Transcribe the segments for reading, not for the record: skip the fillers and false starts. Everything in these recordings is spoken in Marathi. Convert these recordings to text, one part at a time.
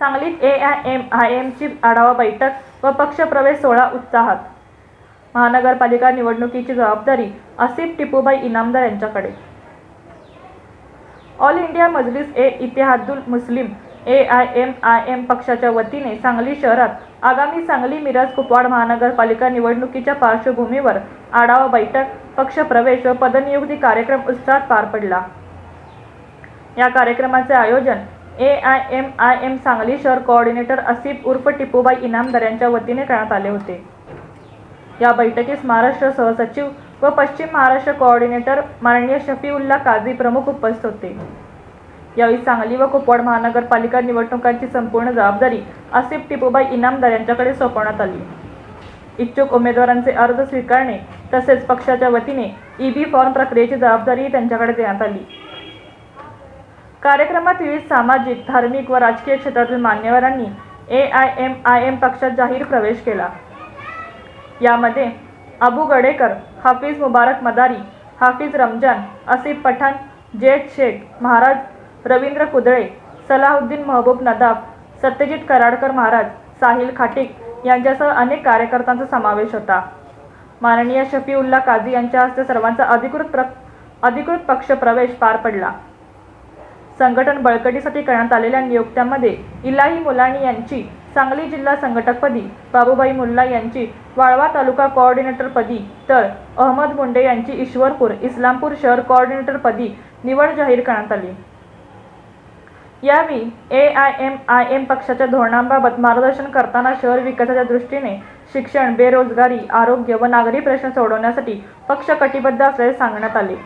सांगलीत AIMIMची आढावा बैठक व पक्षप्रवेश सोहळा उत्साहात. महानगरपालिका निवडणुकीची जबाबदारी आसिफ टिपूभाई इनामदार यांच्याकडे. ऑल इंडिया मजलिस-ए-इत्तेहादुल मुस्लिम AIMIM पक्षाच्या वतीने सांगली शहरात आगामी सांगली मिरज कुपवाड महानगरपालिका निवडणुकीच्या पार्श्वभूमीवर आढावा बैठक, पक्षप्रवेश व पदनियुक्ती कार्यक्रम उत्साहात पार पडला. या कार्यक्रमाचे आयोजन AIMIM सांगली शहर कोऑर्डिनेटर आसिफ उर्फ टिपूभाई इनामदार यांच्या वतीने करण्यात आले होते. या बैठकीस महाराष्ट्र सहसचिव व पश्चिम महाराष्ट्र कोऑर्डिनेटर माननीय शफीउल्ला काझी प्रमुख उपस्थित होते. यावेळी सांगली व कुपवाड महानगरपालिका निवडणुकांची संपूर्ण जबाबदारी आसिफ टिपूभाई इनामदार यांच्याकडे सोपवण्यात आली. इच्छुक उमेदवारांचे अर्ज स्वीकारणे तसेच पक्षाच्या वतीने EB फॉर्म प्रक्रियेची जबाबदारी त्यांच्याकडे देण्यात आली. कार्यक्रमात विविध सामाजिक, धार्मिक व राजकीय क्षेत्रातील मान्यवरांनी AIMIM पक्षात जाहीर प्रवेश केला. यामध्ये अबू गडेकर, हाफिज मुबारक मदारी, हाफिज रमजान, आसिफ पठाण, जेठ शेख महाराज, रवींद्र कुदळे, सलाहुद्दीन महबूब नदाफ, सत्यजित कराडकर महाराज, साहिल खाटिक यांच्यासह अनेक कार्यकर्त्यांचा समावेश होता. माननीय शफीउल्ला काझी यांच्या हस्ते सर्वांचा अधिकृत पक्षप्रवेश पार पडला. संघटन बळकटीसाठी करण्यात आलेल्या नियुक्त्यांमध्ये इलाही मुलानी यांची सांगली जिल्हा संघटकपदी, बाबूभाई मुल्ला यांची वाळवा तालुका कोऑर्डिनेटरपदी तर अहमद मुंडे यांची ईश्वरपूर, इस्लामपूर शहर कोऑर्डिनेटरपदी निवड जाहीर करण्यात आली. यावेळी AIMIM पक्षाच्या धोरणांबाबत मार्गदर्शन करताना शहर विकासाच्या दृष्टीने शिक्षण, बेरोजगारी, आरोग्य व नागरी प्रश्न सोडवण्यासाठी पक्ष कटिबद्ध असल्याचे सांगण्यात आले.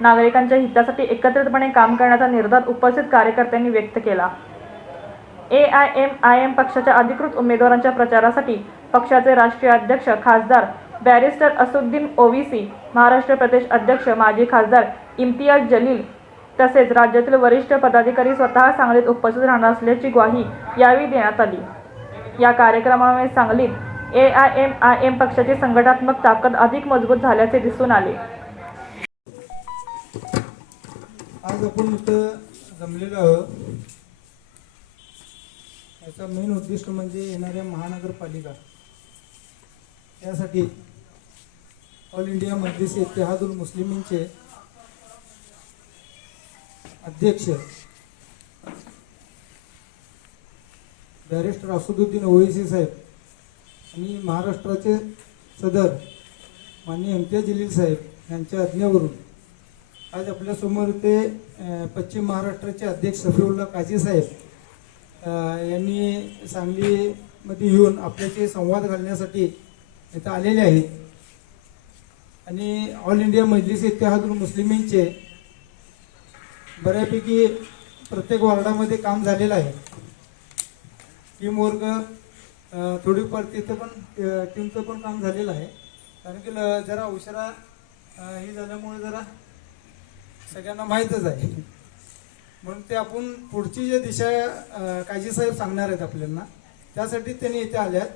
नागरिकांच्या हितासाठी एकत्रितपणे काम करण्याचा निर्धार उपस्थित कार्यकर्त्यांनी व्यक्त केला. AIMIM पक्षाच्या अधिकृत उमेदवारांच्या प्रचारासाठी पक्षाचे राष्ट्रीय अध्यक्ष खासदार बॅरिस्टर असुद्दीन ओवीसी, महाराष्ट्र प्रदेश अध्यक्ष माजी खासदार इम्तियाज जलील तसेच राज्यातील वरिष्ठ पदाधिकारी स्वतः सांगलीत उपस्थित राहणार असल्याची ग्वाही यावेळी देण्यात आली. या कार्यक्रमामुळे सांगलीत AIMIM पक्षाची संघटनात्मक ताकद अधिक मजबूत झाल्याचे दिसून आले. आज आपण इथं जमलेलो आहोत. याचा मेन उद्दिष्ट म्हणजे येणाऱ्या महानगरपालिका यासाठी ऑल इंडिया मजलिस-ए-इत्तेहादुल मुस्लिमींचे अध्यक्ष बॅरिस्टर असदुद्दीन ओवैसी साहेब आणि महाराष्ट्राचे सदर माननीय इम्तियाज जलील साहेब यांच्या आज्ञेवरून आज आपल्यासमोर ते पश्चिम महाराष्ट्राचे अध्यक्ष शफीउल्ला काझी साहेब यांनी सांगलीमध्ये येऊन आपल्याशी संवाद घालण्यासाठी इथं आलेले आहेत. आणि ऑल इंडिया मजलिस-ए-इत्तेहादुल मुस्लिमींचे बऱ्यापैकी प्रत्येक वार्डामध्ये काम झालेलं आहे. टीमवर्क थोडीफार तिथं पण टीमचं पण काम झालेलं आहे. कारण की जरा उशिरा हे झाल्यामुळे जरा सगळ्यांना माहीतच आहे. म्हणून ते आपण पुढची जे दिशा काझी साहेब सांगणार आहेत आपल्याला, त्यासाठी त्यांनी इथे आल्यात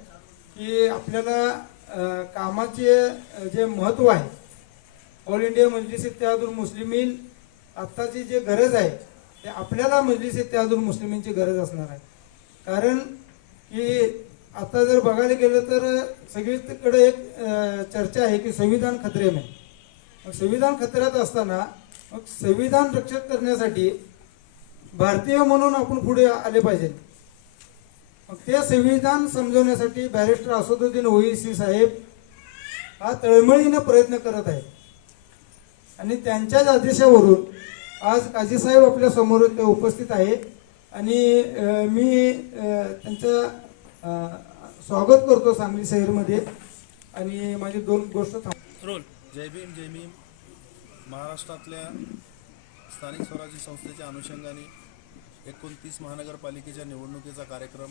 की आपल्याला कामाचे जे महत्त्व आहे, ऑल इंडिया मजलिस-ए-इत्तेहादुल मुस्लिमीन आत्ताची जे गरज आहे ते आपल्याला मजलिस-ए-इत्तेहादुल मुस्लिमींची गरज असणार आहे. कारण की आता जर बघायला गेलं तर सगळीकडे एक चर्चा आहे की संविधान खतरे में. मग संविधान खतऱ्यात असताना मग संविधान रक्षक करण्यासाठी भारतीय म्हणून आपण पुढे आले पाहिजे. मग ते संविधान समजवण्यासाठी बॅरिस्टर असदुद्दीन ओवैसी साहेब हा तळमळीने प्रयत्न करत आहेत. आणि त्यांच्याच आदेशावरून आज काझी साहेब आपल्या समोर ते उपस्थित आहे. आणि मी त्यांचं स्वागत करतो सांगली शहरमध्ये. आणि माझी दोन गोष्ट जय भीम जय भीम. महाराष्ट्रातल्या स्थानिक स्वराज्य संस्थेच्या अनुषंगाने 29 महानगरपालिकेच्या निवडणुकीचा कार्यक्रम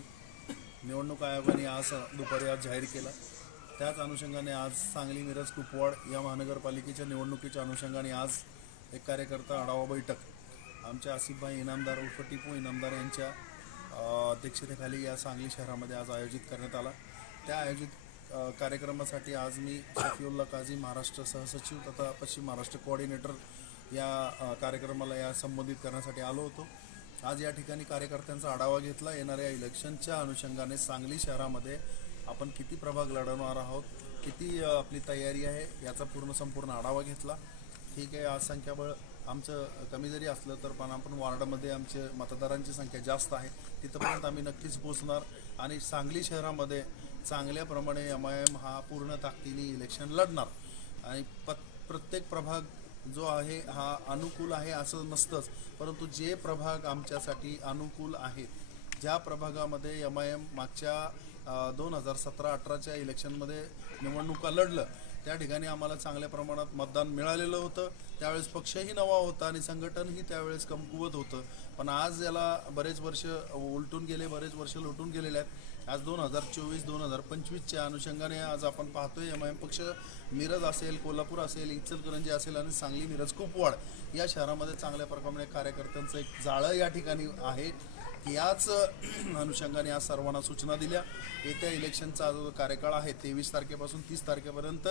निवडणूक आयोगाने आज दुपारी जाहीर केला. त्याच अनुषंगाने आज सांगली मिरज कुपवाड या महानगरपालिकेच्या निवडणुकीच्या अनुषंगाने आज एक कार्यकर्ता आढावा बैठक आमच्या आसिफभाई इनामदार उर्फ टिपू इनामदार यांच्या अध्यक्षतेखाली या सांगली शहरामध्ये आज आयोजित करण्यात आला. त्या आयोजित कार्यक्रमासाठी आज मी शफीउल्ला काझी महाराष्ट्र सहसचिव तथा पश्चिम महाराष्ट्र कोऑर्डिनेटर या कार्यक्रमाला संबोधित करण्यासाठी आलो होतो. आज या ठिकाणी कार्यकर्त्यांचा आढावा घेतला. येणाऱ्या इलेक्शनच्या अनुषंगाने सांगली शहरामध्ये आपण किती प्रभाग लढवणार आहोत, किती आपली तयारी आहे याचा संपूर्ण आढावा घेतला. ठीक आहे, आज संख्याबळ आमचं कमी जरी असलं तर पण आपण वॉर्डामध्ये आमचे मतदारांची संख्या जास्त आहे, तिथंपर्यंत आम्ही नक्कीच पोहोचणार आणि सांगली शहरामध्ये चांगल्याप्रमाणे MIM हा पूर्ण ताकदीने इलेक्शन लढणार. आणि प्रत्येक प्रभाग जो आहे हा अनुकूल आहे असं नसतंच, परंतु जे प्रभाग आमच्यासाठी अनुकूल आहेत, ज्या प्रभागामध्ये MIM मागच्या 2017-18च्या इलेक्शनमध्ये निवडणुका लढलं त्या ठिकाणी आम्हाला चांगल्या प्रमाणात मतदान मिळालेलं होतं. त्यावेळेस पक्षही नवा होता आणि संघटनही त्यावेळेस कमकुवत होतं. पण आज याला बरेच वर्ष उलटून गेले, बरेच वर्ष लोटून गेलेले आहेत. आज 2024-2025च्या अनुषंगाने आज आपण पाहतोय MIM पक्ष मिरज असेल, कोल्हापूर असेल, इचलकरंजी असेल आणि सांगली, मिरज, कुपवाड या शहरामध्ये चांगल्या प्रकारे कार्यकर्त्यांचं एक जाळं या ठिकाणी आहे. याच अनुषंगाने आज सर्वांना सूचना दिल्या. येत्या इलेक्शनचा जो कार्यकाळ आहे 23 तारखेपासून 30 तारखेपर्यंत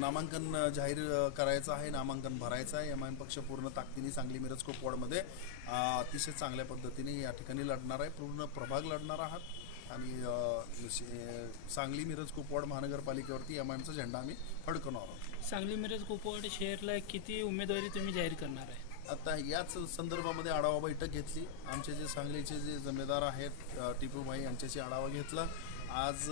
नामांकन जाहीर करायचं आहे, नामांकन भरायचं आहे. MIM पक्ष पूर्ण ताकदीने सांगली, मिरज, कुपवाडमध्ये अतिशय चांगल्या पद्धतीने या ठिकाणी लढणार आहे. पूर्ण प्रभाग लढणार आहात आणि सांगली, मिरज, कुपवाड महानगरपालिकेवरती MIMचा झेंडा आम्ही फडकवणार आहोत. सांगली, मिरज, कुपवाड शहरला किती उमेदवारी तुम्ही जाहीर करणार आहे? आता याच संदर्भामध्ये आढावा बैठक घेतली. आमचे जे सांगलीचे जे जमेदार आहेत टिपूभाई यांच्याशी आढावा घेतला. आज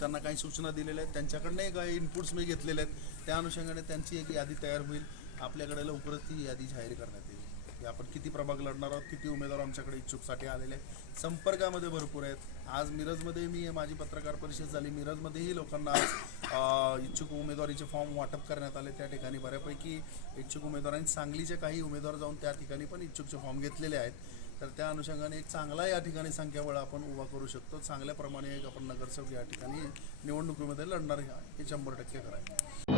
त्यांना काही सूचना दिलेल्या आहेत, त्यांच्याकडनंही काही इनपुट्स मी घेतलेले आहेत. त्या अनुषंगाने त्यांची एक यादी तयार होईल. आपल्याकडे लवकरच ती यादी जाहीर करण्यात येईल की आपण किती प्रभाग लढणार आहोत, किती उमेदवार आमच्याकडे इच्छुकसाठी आलेले आहेत. संपर्कामध्ये भरपूर आहेत. आज मिरजमध्ये माझी पत्रकार परिषद झाली. मिरजमध्येही लोकांना आज इच्छुक उमेदवारीचे फॉर्म वाटप करण्यात आले. त्या ठिकाणी बऱ्यापैकी इच्छुक उमेदवारांनी सांगलीचे काही उमेदवार जाऊन त्या ठिकाणी पण इच्छुकचे फॉर्म घेतलेले आहेत. तर त्या अनुषंगाने एक चांगला या ठिकाणी संख्याबळ आपण उभा करू शकतो. चांगल्याप्रमाणे एक आपण नगरसेवक या ठिकाणी निवडणुकीमध्ये लढणार हे 100% करायचं.